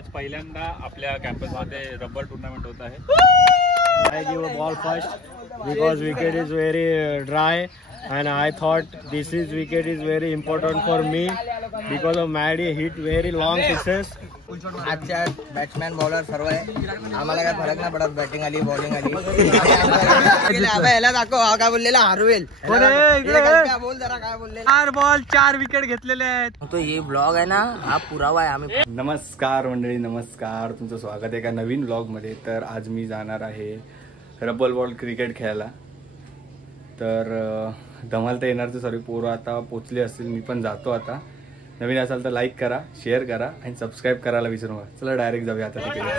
आज पहिल्यांदा आपल्या कॅम्पसमध्ये रबर टूर्नामेंट होत आहे. I give a ball first because wicket is very dry and I thought this wicket is very important for me because of Maddie hit very long sixes. आजच्या batsman bowler सर्व आहे. आम्हाला काय फरक नाही पडत, बॅटिंग आली बॉलिंग आली. याला दाखव हा काय बोललेला हरवेल. बोल जरा काय बोलले. 4 बॉल 4 विकेट घेतलेले आहेत. तो हे ब्लॉग आहे ना हा पुरावा आहे. आम्ही नमस्कार मंडळी, नमस्कार. तुमचं स्वागत आहे एका नवीन ब्लॉग मध्ये. तर आज मी जाणार आहे रबल बॉल क्रिकेट खेळायला. तर धमाल तर येणार, तर सर्व पोरं आता पोचले असतील. मी पण जातो आता. नवीन असाल तर लाईक करा, शेअर करा आणि सबस्क्राईब करायला विसरू नका. चला डायरेक्ट जाऊया आता तिकडे.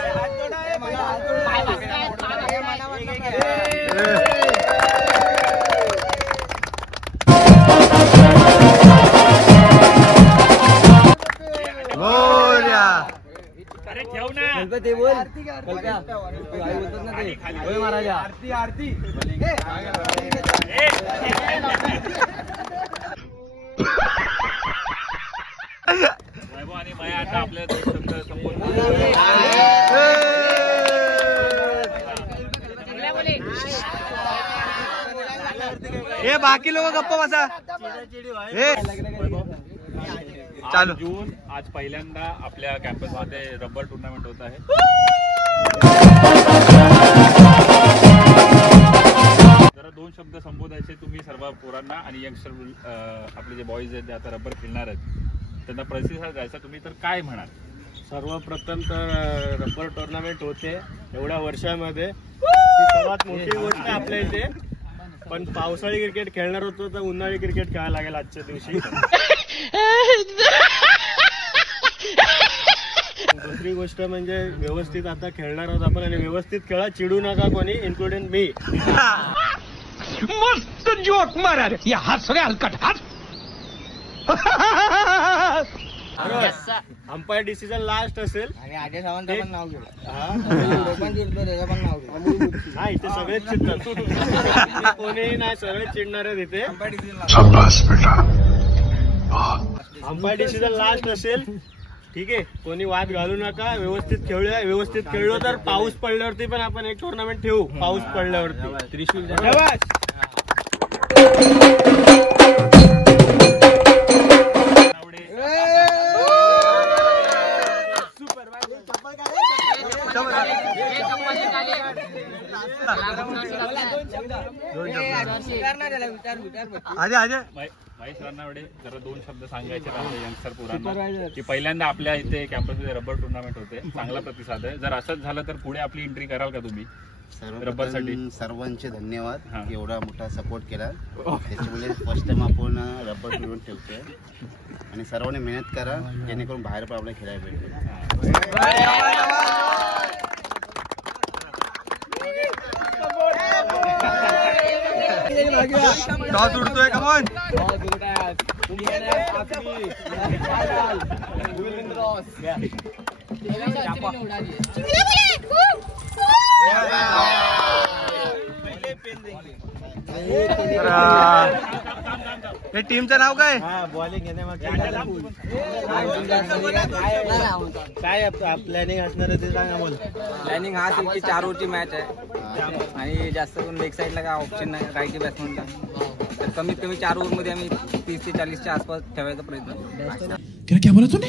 अरे ठेव ना. ते बोल महाराजा आरती आरती वैभव आणि माया आता आपल्या शब्द संपूर्ण हे बाकी लोक गप्प बसा. चालू जून आज पहिल्यांदा आपल्या कॅम्पसमध्ये रबर टूर्नामेंट होत आहे. जरा 2 शब्द संबोधायचे तुम्ही सर्व पोरांना आणि यंगस्टर आपले जे बॉईज आहेत जे आता रबर खेळणार आहेत त्यांना प्रतिसाद द्यायचा. तुम्ही तर काय म्हणाल? सर्वप्रथम तर रबर टुर्नामेंट होते एवढ्या वर्षामध्ये, ती सर्वात मोठी गोष्ट आपल्या इथे. पण पावसाळी क्रिकेट खेळणार होतो तर उन्हाळी क्रिकेट खेळायला लागेल आजच्या दिवशी. दुसरी गोष्ट म्हणजे व्यवस्थित आता खेळणार आहोत आपण आणि व्यवस्थित खेळा, चिडू नका कोणी, इन्क्लुडिंग मी. मस्त जोक मारा रे, या हात सगळे हलकट हात. अंपायर डिसिजन लास्ट असेल आणि अजय सावंत पण नाव घेऊ पण जिंकलो त्याचं पण नाव घेऊ. हा, इथे सगळेच चिडतात. कोणीही नाही, सगळेच चिडणार आहेत इथे. अंपायर डिसिजन लास्ट असेल, ठीक आहे. कोणी वाद घालू नका, व्यवस्थित खेळूया. व्यवस्थित खेळलो तर पाऊस पडल्यावरती पण आपण एक टुर्नामेंट ठेवू. पाऊस पडल्यावरती त्रिशूल महेश रानावडे, जरा 2 शब्द सांगायचे आपल्या यंगस्टर पोरांना की पहिल्यांदा आपल्या इथे कॅम्पसमध्ये रबर टुर्नामेंट होते. चांगला प्रतिसाद आहे. जर असंच झालं तर पुढे आपली एंट्री कराल का तुम्ही रबरसाठी? सर्वांचे धन्यवाद, एवढा मोठा सपोर्ट केला. त्याच्यामुळे फर्स्ट टाइम आपण रबर टुर्नामेंट ठेवतोय आणि सर्वांनी मेहनत करा जेणेकरून बाहेर पण आपल्याला खेळायला भेटेल. टॉस उडतोय, कमॉन. हे टीमचं नाव काय? बॉलिंग काय प्लॅनिंग असणार आहे ते सांगा. बोल. प्लॅनिंग हा तुमची 4 ओव्हरची मॅच आहे आणि जास्त करून लेग साईडला काय ऑप्शन नाही राईटी बॅट्समॅनला. तर कमीत कमी 4 ओव्हरमध्ये आम्ही 30 ते 40च्या आसपास ठेवायचा प्रयत्न. क्या बोला तूने?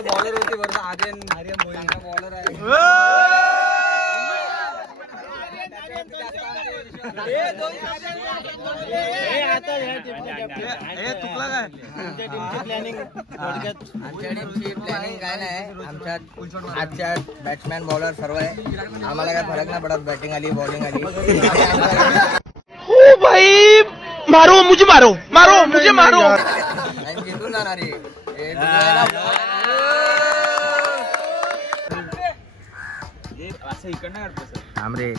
बॉलर होती बरं, आर्यन बॉलर आहे. काय नाही, आजच्या बॅट्समॅन बॉलर सर्व आहे. आम्हाला काय फरक नाही पडत, बॅटिंग आली बॉलिंग आली. ओ भाई मारो मुझे, मारो मारो मुझे, मारो. आणि जिंकून जाणार आहे. थांब रे,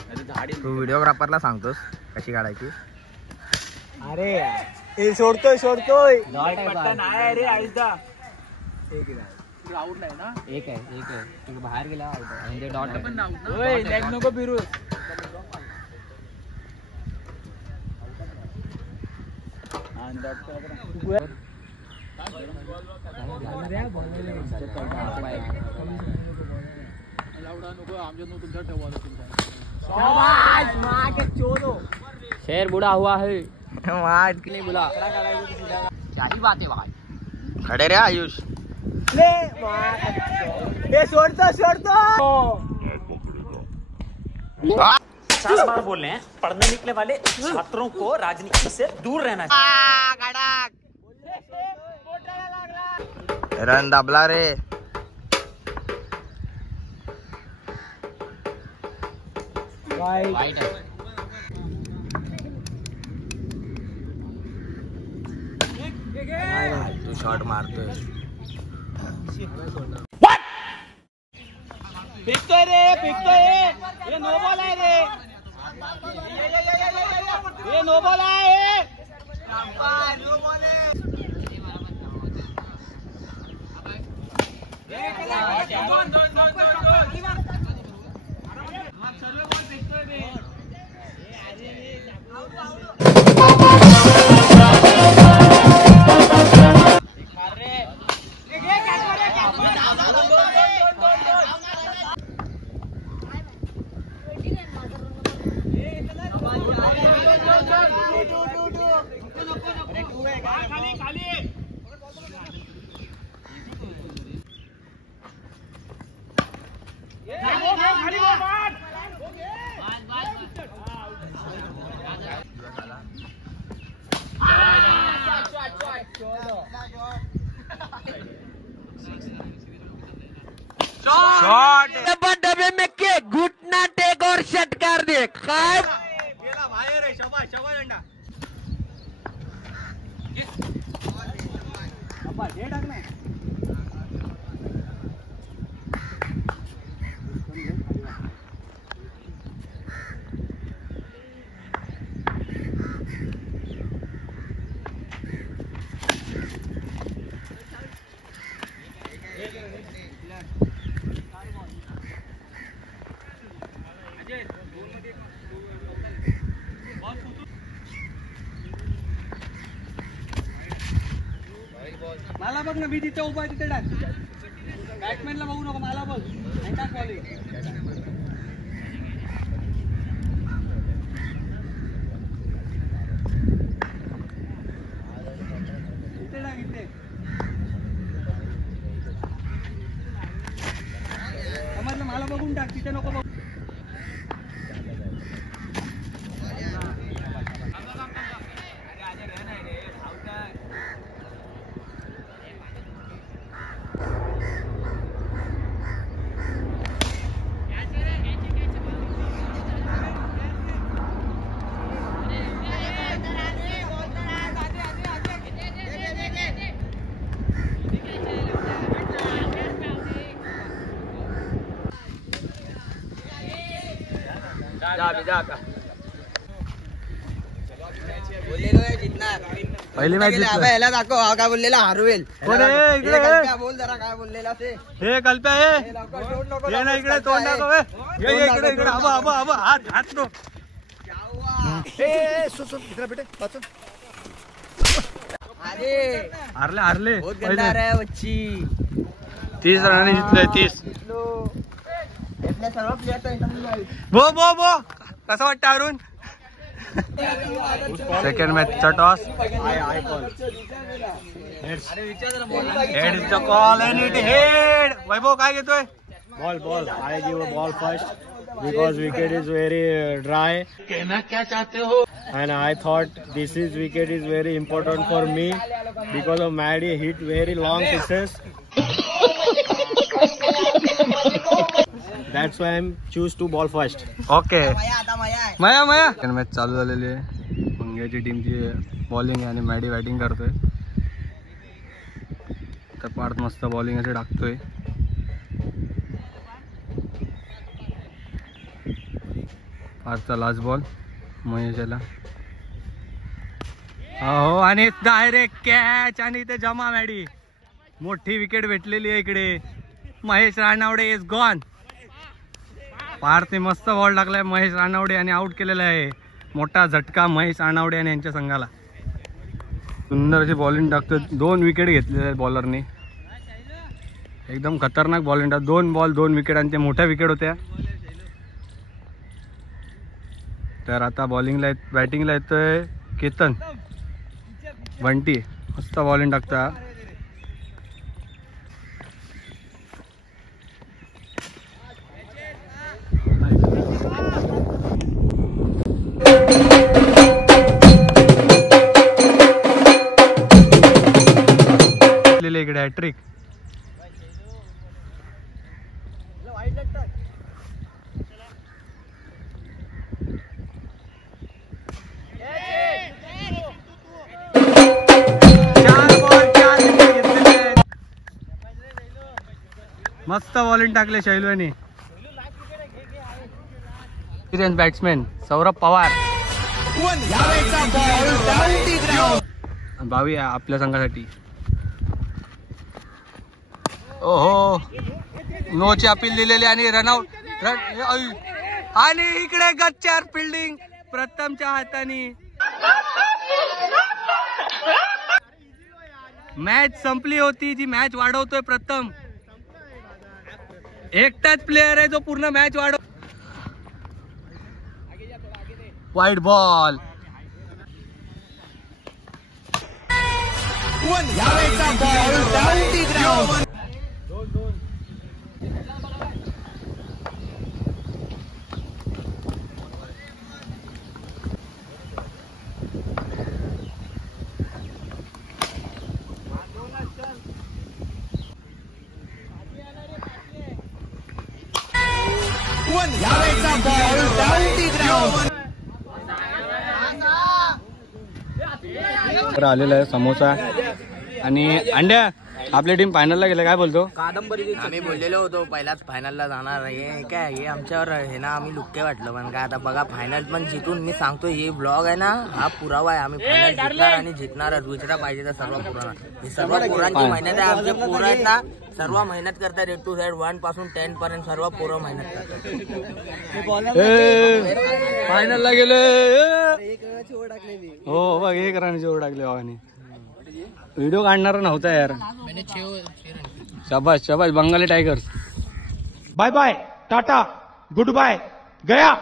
तू व्हिडिओग्राफरला सांगतोस कशी काढायची. अरे हे सोडतोय एक आहे बाहेर गेला म्हणजे डॉट पण नको फिरू. शेर बुढ़ा हुआ है नहीं बुला क्या ही बात है भाई खड़े रे आयुष पचास बार बोल रहे हैं पढ़ने निकले वाले छात्रों को राजनीति से दूर रहना चाहिए। रन दाबला रे वाइट तू शॉट मारतोय फेकतोय रे हे नो बॉल आहे रे हे नो बॉल आहे डबे में के घुटना टेक और षटकार दे काय मला बघ ना मी तिथे उभा तिथे टाक बॅट्समॅनला बघू नको मला बघ आणि टाक बॉल इथे टाक इथे समजलं मला बघून टाक तिथे नको बघ पहिली मॅच याला दाखव हा काय बोललेला हारवेल बोल जरा काय बोललेला ते हे कल्प्या ये ना इकडे तोंड दाखव ये इकडे इकडे आबा आबा आबा हात हात नो हारले हारले बहुत गंदा आ रहा है बच्ची 30 रनांनी जिंकले 30 आपल्या सर्व प्लेयर बो बो बो कसं वाटतं अरुण सेकंड मॅचचा toss head is the call and it head Vaibhav काय घेतोय ball I give a ball first because wicket is very dry. कहना क्या चाहते हो And I thought this wicket is very important for me because of Maddie hit very long sixes. That's why I'm choose to ball first. Okay आता माया आहे माया माया second match चालू झालेली आहे मंग्याची टीमची बॉलिंग आणि मॅडी बॅटिंग करतोय तर पार्थ मस्त बॉलिंग असे टाकतोय पार्थचा लास्ट बॉल महेशला हो आणि डायरेक्ट कॅच आणि इथे जमा मॅडी मोठी विकेट भेटलेली आहे इकडे महेश रानवडे इज गॉन पार्थने मस्त बॉल टाकलाय महेश रानवडे आणि आउट केलेला आहे मोठा झटका महेश रानवडे आणि यांच्या संघाला सुंदर अशी बॉलिंग टाकतो. 2 विकेट घेतलेले आहेत बॉलरने. एकदम खतरनाक बॉलिंग टाक. 2 बॉल 2 विकेट आणि ते मोठ्या विकेट होत्या. तर आता बॉलिंगला बॅटिंगला येतोय केतन बंटी. मस्त बॉलिंग टाकता. इकडे हॅट्रिक. मस्त बॉलिंग टाकले शैलूने. एक्सपिरियन्स बॅट्समॅन सौरभ पवार भावी आपल्या संघासाठी. ओहो नोची अपील दिलेली आणि रनआउट. आणि इकडे गच्चार फिल्डिंग प्रथमच्या हाताने. मॅच संपली होती. जी मॅच वाढवतोय प्रथम. एकटाच प्लेयर आहे जो पूर्ण मॅच वाढव. Wide ball. आलेला आहे समोसा आणि अंड्या. आपली टीम फायनलला गेले. काय बोलतो? आम्ही बोललेलो होतो पहिलाच फायनलला जाणार आहे. काय हे आमच्यावर हे ना आम्ही लुक्के वाटलं. पण काय आता बघा फायनल पण जिंकून. मी सांगतो हे ब्लॉग आहे ना हा पुरावा आहे. आम्ही फायनल जिंकणार आणि जिंकणार. दुसरा पाहिजे तर सर्व पुराणा. सर्व पोरांची मेहनत आहे. आमचे पोरं आहेत ना सर्व मेहनत करतात. A to Z 1 पासून 10 पर्यंत सर्व पोरं मेहनत करतात. फायनलला गेले. हो बघ 1 रनची ओढ टाकली बाबांनी. व्हिडिओ काढणारा नव्हता यार. शाबाश शाबाश Bengali tigers. Bye bye ta-ta goodbye गया.